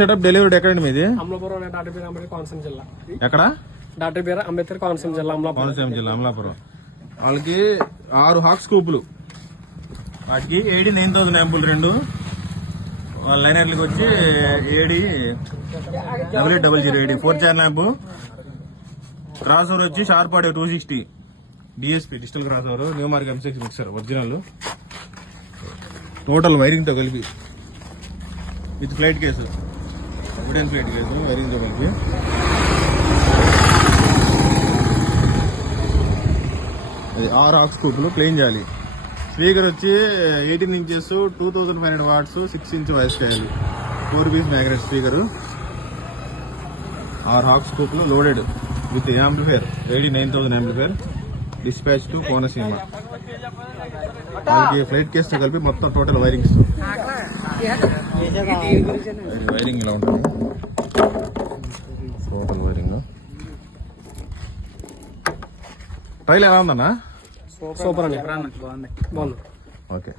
Setup delivery ఎక్కడండి మీది? Amalapuram doctor BR Ambedkar Konaseema జిల్లా. ఎక్కడ? డాక్టర్ బిఆర్ అంబేద్కర్ కోనసీమ జిల్లా. కోనసీమ జిల్లా అమలాపురం. వాళ్ళకి 6 హాక్ స్కూపులు, వాటికి 89,000 యాంపుల్ 2. వాళ్ళ లైనర్లకి వచ్చి 8800 4 ఛానల్ ల్యాంప్. క్రాస్ ఓవర్ వచ్చి sharp audio 260 DSP digital cross over, new mark M6 mixer original. Total wiring తో కలిపి with flight case, wooden flight case wiring తో కలిపి. అది 6 హాక్ స్కూపులు క్లీన్ చేయాలి. స్పీకర్ వచ్చి 18 ఇంచెస్ 2500 వాట్స్ 6 ఇంచ్ వాయిస్ చేయాలి. 4 పీస్ మ్యాగ్నెట్ స్పీకర్. 6 హాక్ స్కూపులు loaded with amplifier 89,000 amplifier. Dispatch to Konaseema. వాళ్ళకి ఫ్లైట్ కేసు తో కలిపి మొత్తం టోటల్ వైరింగ్స్. వైరింగ్ ఇలా ఉంటుంది, టోటల్ వైరింగ్. ట్రైల్ ఎలా ఉందన్నా? సూపర్ అండి, బాగుంది. ఓకే.